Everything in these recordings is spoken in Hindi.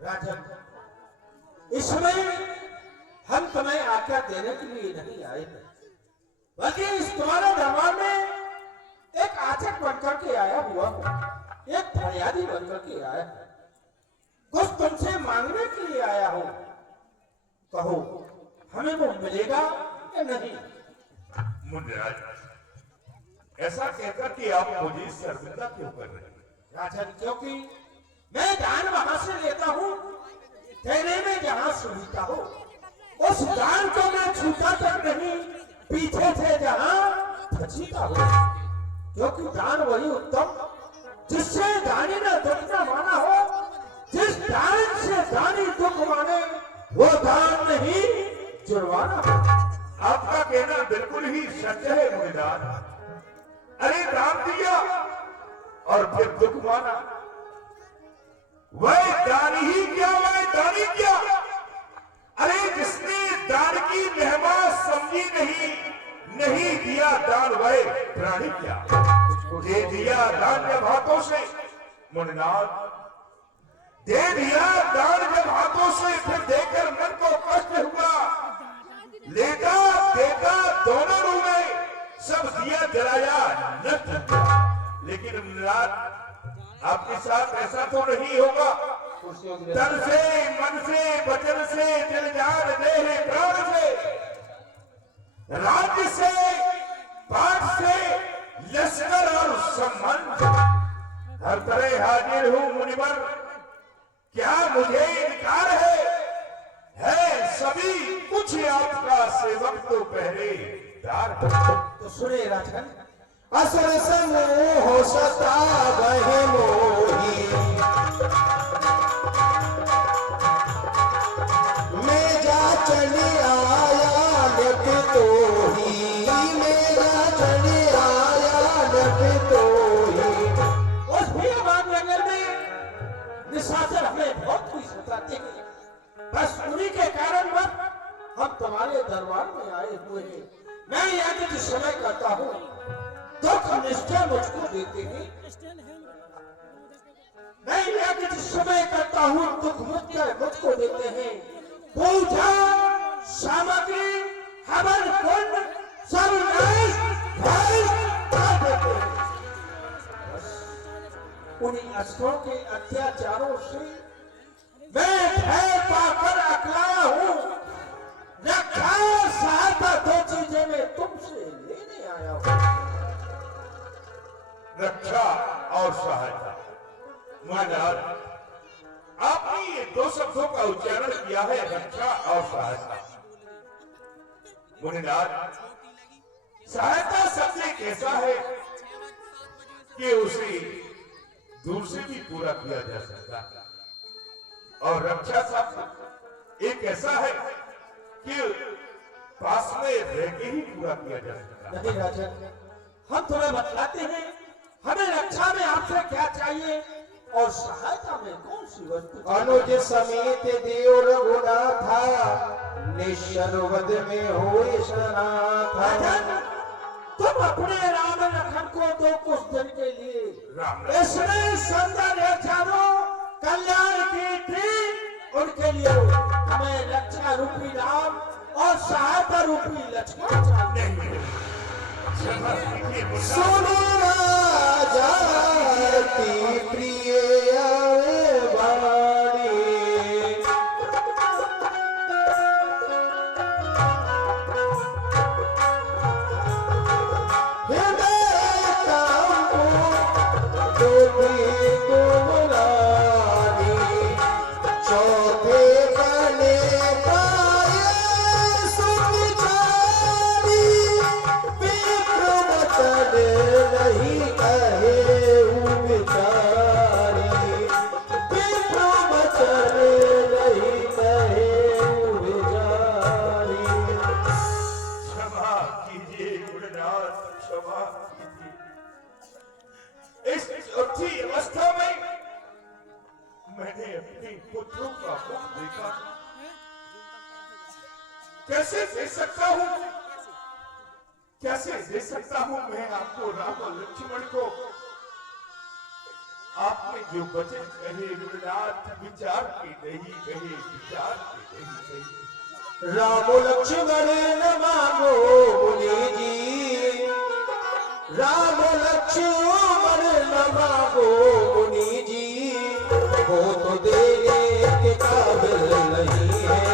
राजन, इसमें हम तुम्हें आज्ञा देने के लिए नहीं आए हैं, बल्कि इस तुम्हारे दरबार में एक आचक बनकर के आया हुआ हूं, एक फरियादी बनकर के आया हूं, कुछ तुमसे मांगने के लिए आया हूं। कहो, हमें वो मिलेगा या नहीं? मुनिराज, ऐसा कहकर कि आप मुझे शर्मिंदा क्यों कर रहे हैं? राजन, क्योंकि मैं दान वहां से लेता हूं, देने में जहां सुविधा हो, उस दान को मैं छूटा तक नहीं, पीछे से जहां फंसीता हो, क्योंकि दान वही उत्तम जिससे दानी ने दुख न माना हो। जिस दान से दानी दुख माने, वो दान नहीं जुर्माना हो। आपका कहना बिल्कुल ही सच है मुनिराज। अरे दान दिया और फिर दुख माना, वह दान ही क्या, वह दानी क्या? अरे जिसने दान की महिमा समझी नहीं दिया दान, वह प्राणी क्या? दे दिया दान जब हाथों से, मुनिनाथ, दे दिया दान जब हाथों से, फिर देकर मन को कष्ट हुआ। लेता देता दोनों रूह में सब दिया जलाया नष्ट हुआ। लेकिन मुनिनाथ, आपके साथ ऐसा तो नहीं होगा। तन से, मन से, वचन से, दिल जान देह प्राण से, राज्य से, पाठ से, लश्कर और संबंध, हर तरह हाजिर हूं मुनिवर। क्या मुझे इनकार है सभी कुछ आपका सेवक तो पहरेदार। तो सुने राजन, असर समूह सता बहे मोही, मैं जा चली आया लट तो ही, मेरा चली आया लट तो ही। उस भीमाबाद नगर में निशाचर हमें बहुत कुछ सताते हैं, बस उन्हीं के कारण हम तुम्हारे दरबार में आए हुए हैं। मैं यहाँ के समय करता हूँ, दुख निष्ठा मुझको देते हैं। मैं यहाँ के समय करता हूँ, दुख मुझको देते हैं। पूजा सामग्री हवन कुंड सब नाश कर देते हैं। उन्हीं असुरों के अत्याचारों से मैं भय पाकर अकलाया हूँ। रक्षा सहायता दो चीजें मैं तुमसे लेने आया हूँ। रक्षा और सहायता। महाराज, आपने ये दो शब्दों का उच्चारण किया है, रक्षा और सहायता। मुनिनाथ, सहायता शब्द एक ऐसा है कि उसे दूर से भी पूरा किया जा सकता है, और रक्षा शब्द एक ऐसा है कि पास में रह के ही पूरा किया जा सकता है। नहीं राजन, हम तुम्हें बतलाते हैं, हमें रक्षा में आपसे क्या चाहिए और सहायता में कौन सी वस्तु। अनुज समेत देव रघुनाथा, निश्चरवद में हो राजन, तुम अपने राम लखन को दो कुछ दिन के लिए इसमें सौंदर्य चारो कल्याण की थी, उनके लिए हमें रक्षा रूपी राम और सहायता रूपी लक्ष्मण चाहिए। सुनो राजा अति प्रिय वाणी, हृदय कामो डोली कोमलानी, चौथे बने पाए सुख चारी, विक्रमचन नहीं कहे विचारी, विक्रमचन नहीं कहे विचारी। क्षमा कीजिए गुरुनाथ, क्षमा कीजिए। इस चौथी अवस्था में मैंने अपने पुत्रों का मुख देखा, कैसे दे सकता हूँ, कैसे दे सकता हूँ मैं आपको राम और लक्ष्मण को। आपने जो वचन कहे गुरुनाथ, विचार की नहीं कहे, विचार की नहीं कहे। राम लक्ष्मण न मांगो मुनि जी, राम लक्ष्मण न मांगो मुनि जी, वो तो देने के काबिल नहीं है।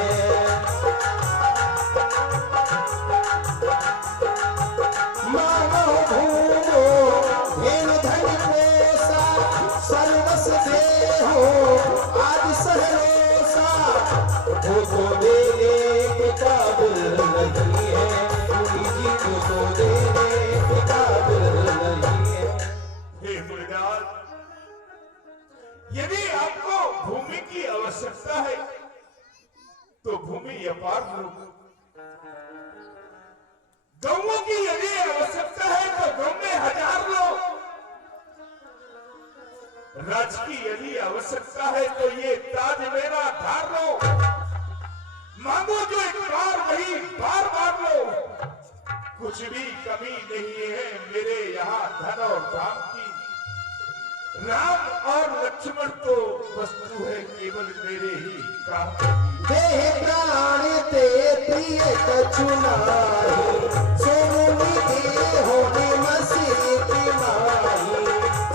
मानो भूमो धेनु धन कोसा, सर्वस देहो आदि सहरोसा, वो तो देने के काबिल नहीं है। मुनि जी को तो देने के काबिल नहीं है। हे मुनिनाथ, यदि आपको भूमि की आवश्यकता है तो भूमि अपार लो। गौओं की यदि आवश्यकता है तो गौ में 1000 लो। राज की यदि आवश्यकता है तो ये ताज मेरा धार लो। मांगो जो एक बार वही बार बार लो। कुछ भी कमी नहीं है मेरे यहाँ धन और धाम की। राम और लक्ष्मण तो वस्तु है केवल मेरे ही काम की। देह प्राण ते प्रिय कछु नाहि, सोमुनि देहो निमसि माहि,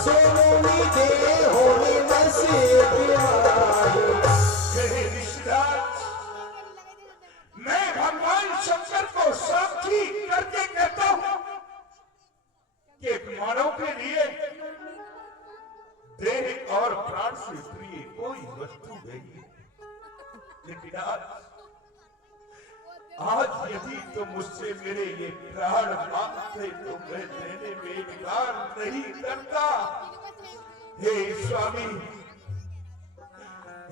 सोमुनि देहो निमसि माहि। मेरे रिश्तेदार, मैं भगवान शंकर को साक्षी करके कहता हूं कि एक मानव के लिए देह और प्राण से प्रिय कोई वस्तु नहीं है। लेकिन आज यदि तुम मुझसे मेरे ये प्राण मांगते तो मैं देने में इनकार नहीं करता। हे स्वामी,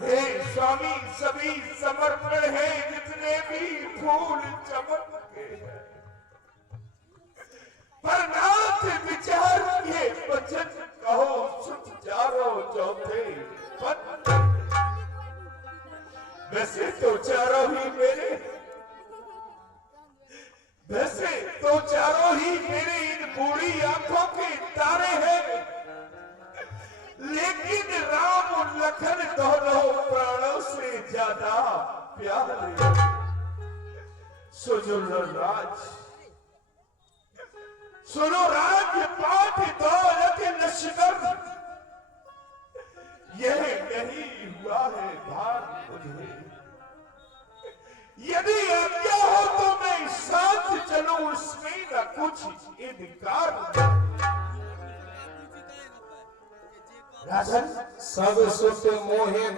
हे स्वामी, सभी समर्पण है जितने भी फूल चमकते हैं। पर नाथ विचार के वचन कहो सुख चारों चौथे पद। वैसे तो चारों ही मेरे, वैसे तो चारों ही मेरे इन बूढ़ी आंखों के तारे हैं। लेकिन राम और लखन दोनों प्राणों से ज्यादा प्यारे। सुनो राज, सुनो राज पाठ दौलत लश्कर, यह नहीं हुआ है भार मुझे। यदि आज्ञा हो तो मैं साथ चलूं, उसमें न कुछ इनकार। राजन, सब सुख मोहे